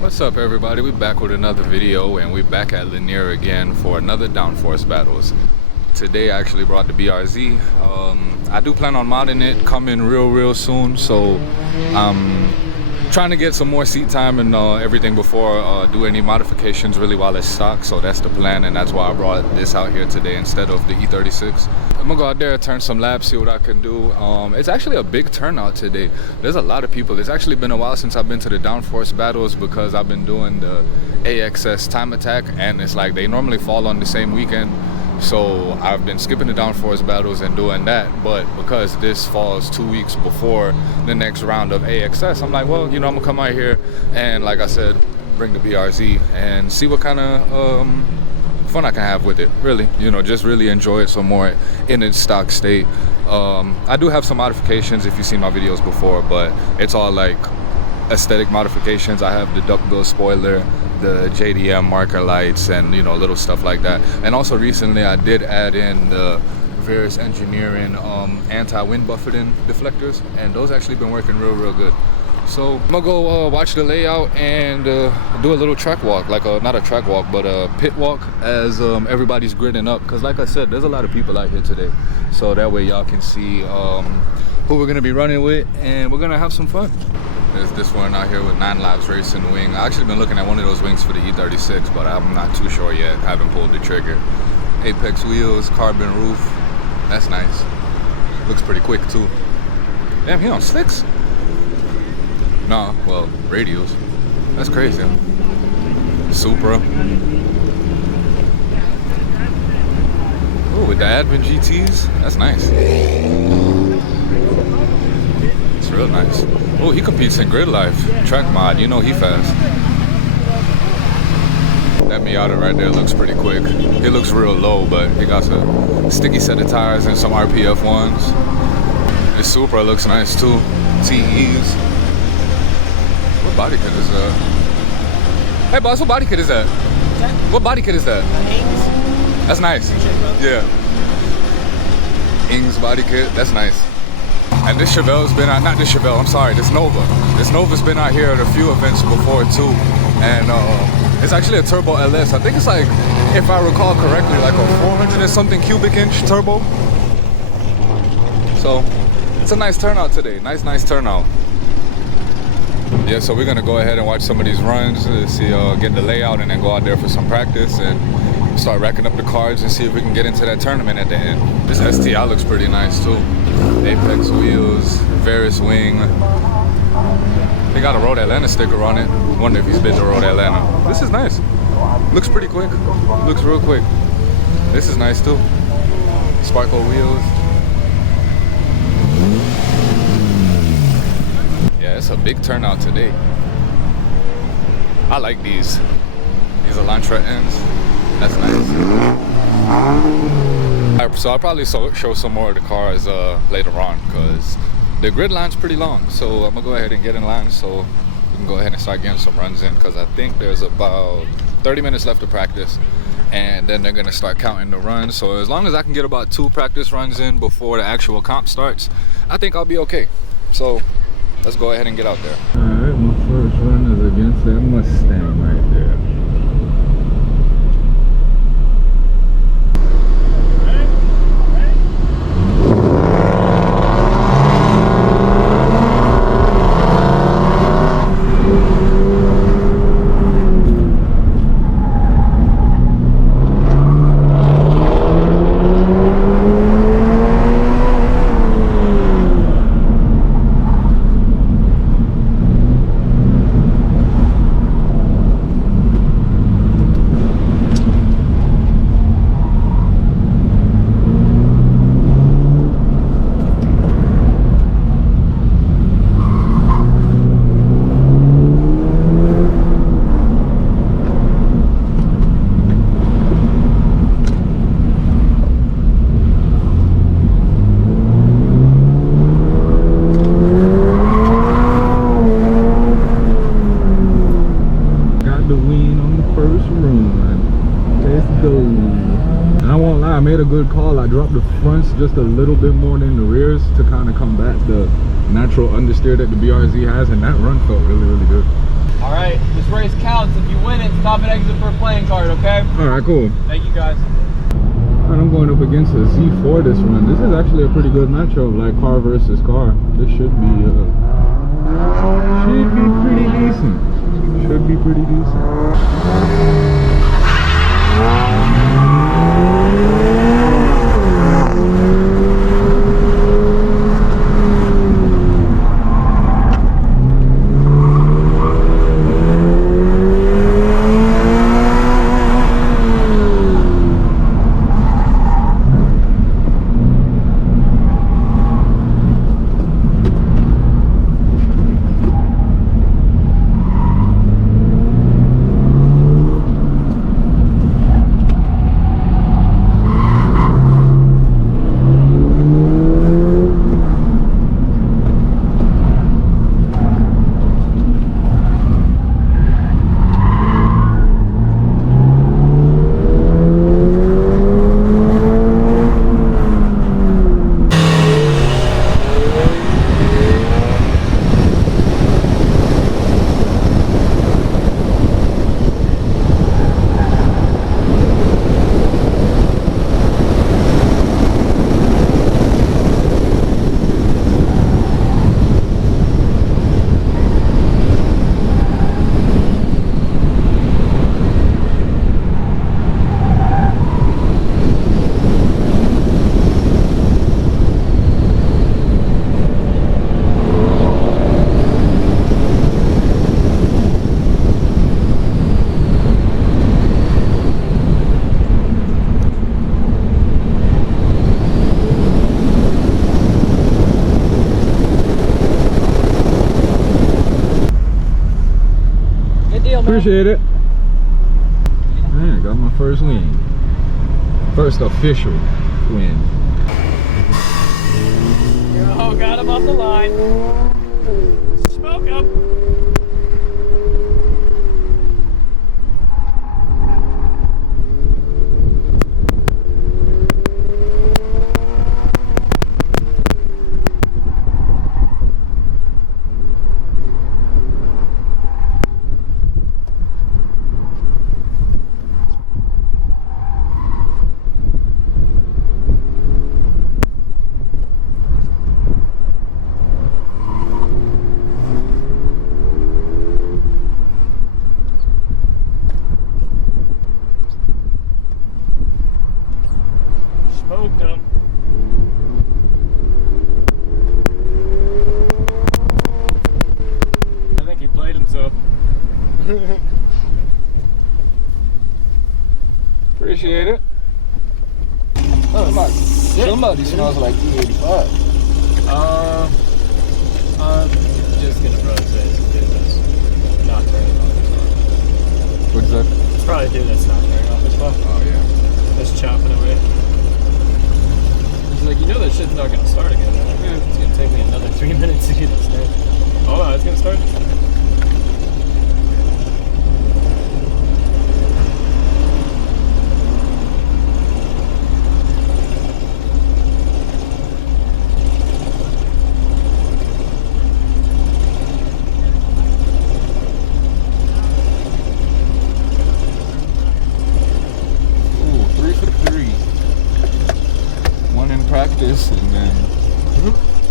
What's up everybody, we're back with another video and we're back at Lanier again for another Downforce Battles. Today I actually brought the BRZ. I do plan on modding it coming real soon, so I'm trying to get some more seat time and everything before do any modifications really while it's stock. So that's the plan, and that's why I brought this out here today instead of the E36. I'm gonna go out there, turn some laps, see what I can do. It's actually a big turnout today. There's a lot of people. It's actually been a while since I've been to the Downforce Battles because I've been doing the AXS Time Attack, and it's like they normally fall on the same weekend. So I've been skipping the Downforce Battles and doing that, but because this falls 2 weeks before the next round of AXS, I'm like, well, you know, I'm gonna come out here and, like I said, bring the BRZ and see what kind of fun I can have with it. Really, you know, just really enjoy it some more in its stock state. I do have some modifications if you've seen my videos before, but it's all like aesthetic modifications. I have the duckbill spoiler, the JDM marker lights, and you know, little stuff like that. And also recently I did add in the various engineering anti-wind buffeting deflectors, and those actually been working real good. So I'm gonna go watch the layout and do a little track walk, like not a track walk but a pit walk as everybody's gridding up, because like I said, there's a lot of people out here today, so that way y'all can see who we're gonna be running with, and we're gonna have some fun. There's this one out here with 9 Labs Racing wing. I actually been looking at one of those wings for the E36, but I'm not too sure yet. I haven't pulled the trigger. Apex wheels, carbon roof. That's nice. Looks pretty quick too. Damn, he on slicks? Nah, well, radials. That's crazy. Supra. Ooh, with the Advent GTs. That's nice. It's real nice. Oh, he competes in grid life. Track mod, you know he fast. That Miata right there looks pretty quick. It looks real low, but he got a sticky set of tires and some RPF ones. This Supra looks nice too. TEs. What body kit is that? Hey boss, what body kit is that? What body kit is that? That's nice. Yeah. Ings body kit, that's nice. And this Chevelle's been out, not this Chevelle, I'm sorry, this Nova. This Nova's been out here at a few events before too. And it's actually a turbo LS. I think it's like, if I recall correctly, like a 400 and something cubic inch turbo. So it's a nice turnout today, nice turnout. Yeah, so we're gonna go ahead and watch some of these runs, see, get the layout, and then go out there for some practice and start racking up the cards and see if we can get into that tournament at the end. This STI looks pretty nice too. Apex wheels, Varus wing. They got a Road Atlanta sticker on it. Wonder if he's been to Road Atlanta. This is nice. Looks pretty quick. Looks real quick. This is nice too. Sparkle wheels. Yeah, it's a big turnout today. I like these. These Elantra ends. That's nice. So I'll probably show some more of the cars later on, because the grid line's pretty long. So I'm gonna go ahead and get in line so we can go ahead and start getting some runs in, because I think there's about 30 minutes left to practice, and then they're gonna start counting the runs. So as long as I can get about 2 practice runs in before the actual comp starts, I think I'll be okay. So let's go ahead and get out there. Alright, my first run is against that Mustang right there. I made a good call. I dropped the fronts just a little bit more than the rears to kind of combat the natural understeer that the BRZ has, and that run felt really good. All right, this race counts. If you win it, stop and exit for a playing card, okay? All right, cool. Thank you, guys. All right, I'm going up against a Z4 this run. This is actually a pretty good matchup, like car versus car. This should be pretty decent. Should be pretty decent. Appreciate it. Man, got my first win. First official win. Oh, got him off the line. Smoke him. Smoked him. I think he played himself. Appreciate it. Somebody smells like 285. I'm just gonna probably say it's a dude that's not very off his car. What's that? It's probably a dude that's not very off his car. Oh yeah. Just chopping away. He's like, you know that shit's not gonna start again. I'm like, it's gonna take me another 3 minutes to get it started. Oh no, it's gonna start. Practice and then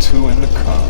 2 in the car.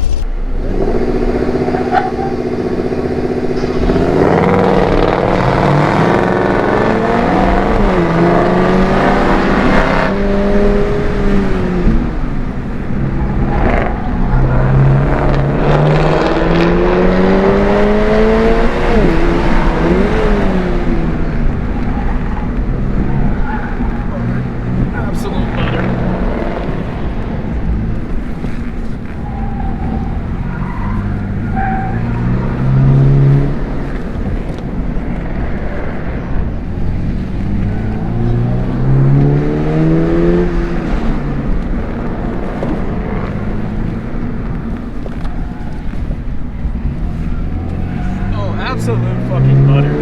Absolute butter. Absolute fucking butter.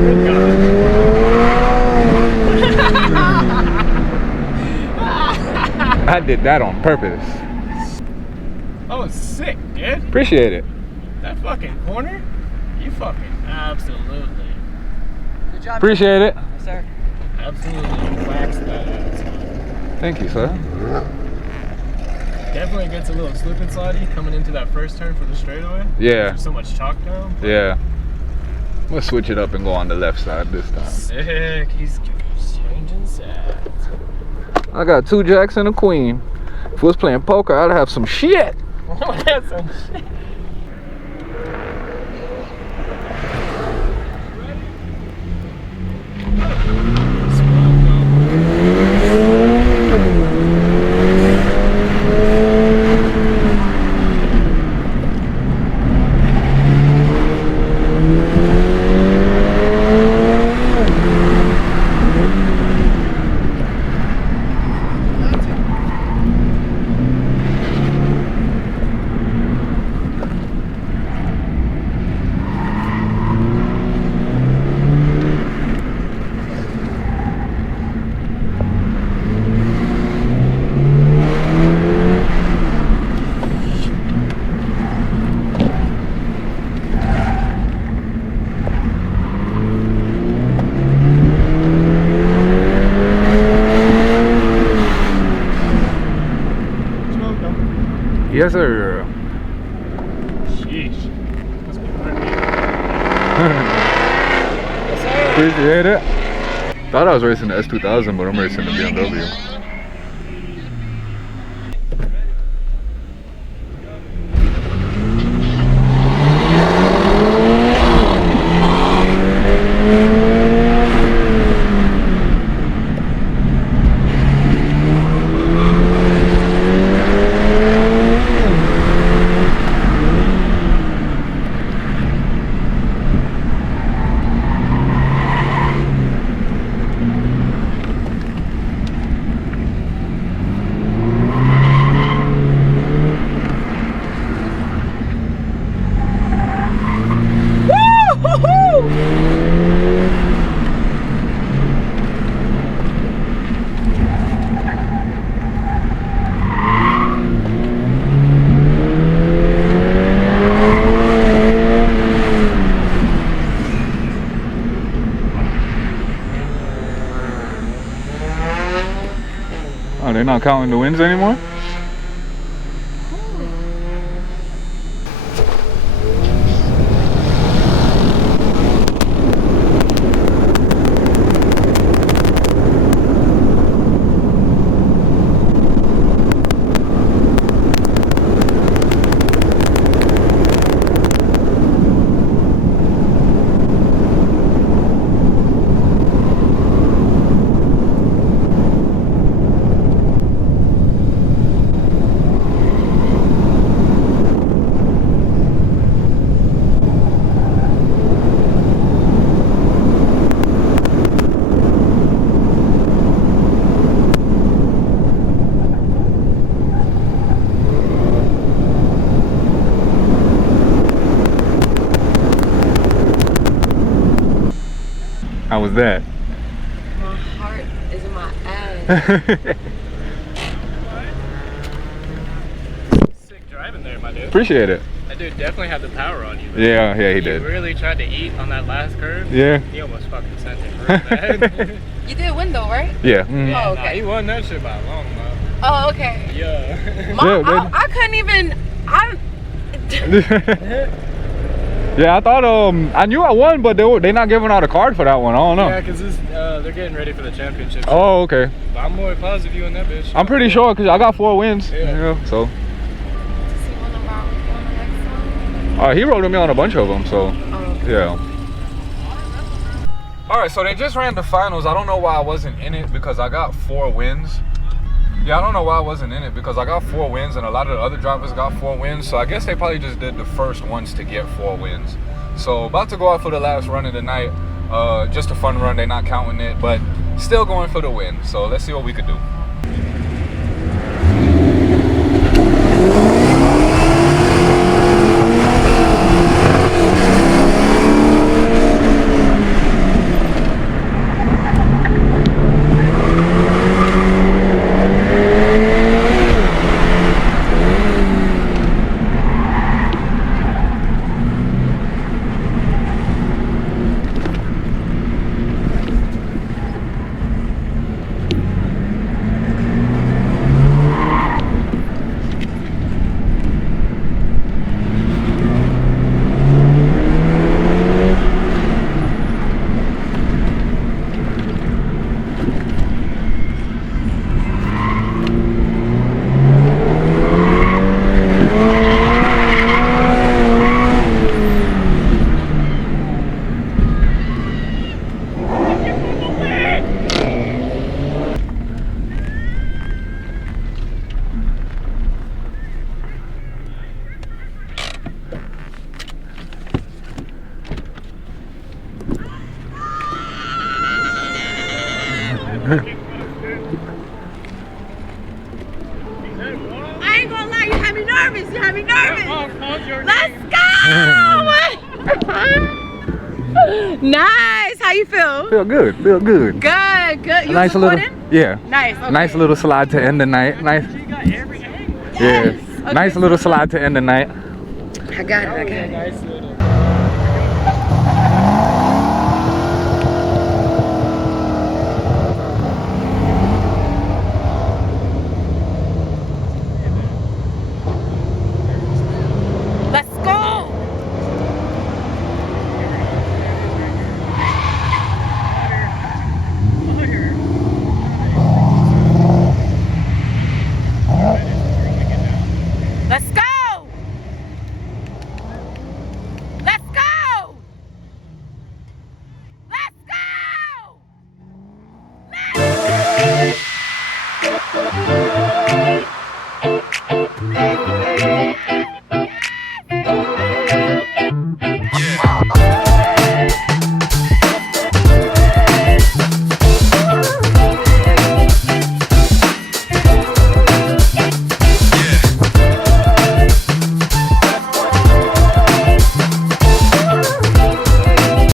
Good God. I did that on purpose. Oh, sick, dude. Appreciate it. That fucking corner, you fucking Fucking absolutely. Good job. Appreciate it. Yes, sir. Absolutely waxed that ass. Thank you, sir. Definitely gets a little slip and slidey coming into that first turn for the straightaway. Yeah. There's so much chalk now. Yeah. We'll switch it up and go on the left side this time. Sick. He's changing sides. I got 2 jacks and a queen. If we was playing poker, I'd have some shit. That's some shit. Yes, sir. Sheesh. Must be pretty. Appreciate it. Thought I was racing the S2000, but I'm racing the BMW. Oh, they're not counting the wins anymore? How was that? My heart is in my ass. Sick driving there, my dude. Appreciate it. That dude definitely had the power on you. Man. Yeah, he did. He really tried to eat on that last curve. Yeah. He almost fucking sent it real bad. You did win though, right? Yeah. Mm. Yeah, Oh, okay. nah, he won that shit by a long mile. Oh, okay. Yeah. I couldn't even. Yeah, I thought I knew I won, but they not giving out a card for that one. I don't know. Yeah, because they're getting ready for the championship. Oh, okay. But I'm more positive you in that bitch. I'm pretty sure because I got 4 wins. Yeah. You know, so. To see one of our on the next one. He rode with me on a bunch of them, so Oh, okay. yeah. All right, so they just ran the finals. I don't know why I wasn't in it because I got 4 wins. Yeah, I don't know why I wasn't in it because I got 4 wins and a lot of the other drivers got 4 wins. So I guess they probably just did the first ones to get 4 wins. So about to go out for the last run of the night. Just a fun run, they're not counting it, but still going for the win. So let's see what we could do. Nice. How you feel? Feel good. Feel good. Good. Good. You Nice was little. recording? Yeah. Nice. Okay. Nice little slide to end the night. Nice. Yes. Yeah. Okay. Nice little slide to end the night. I got it. I got it. Nice little.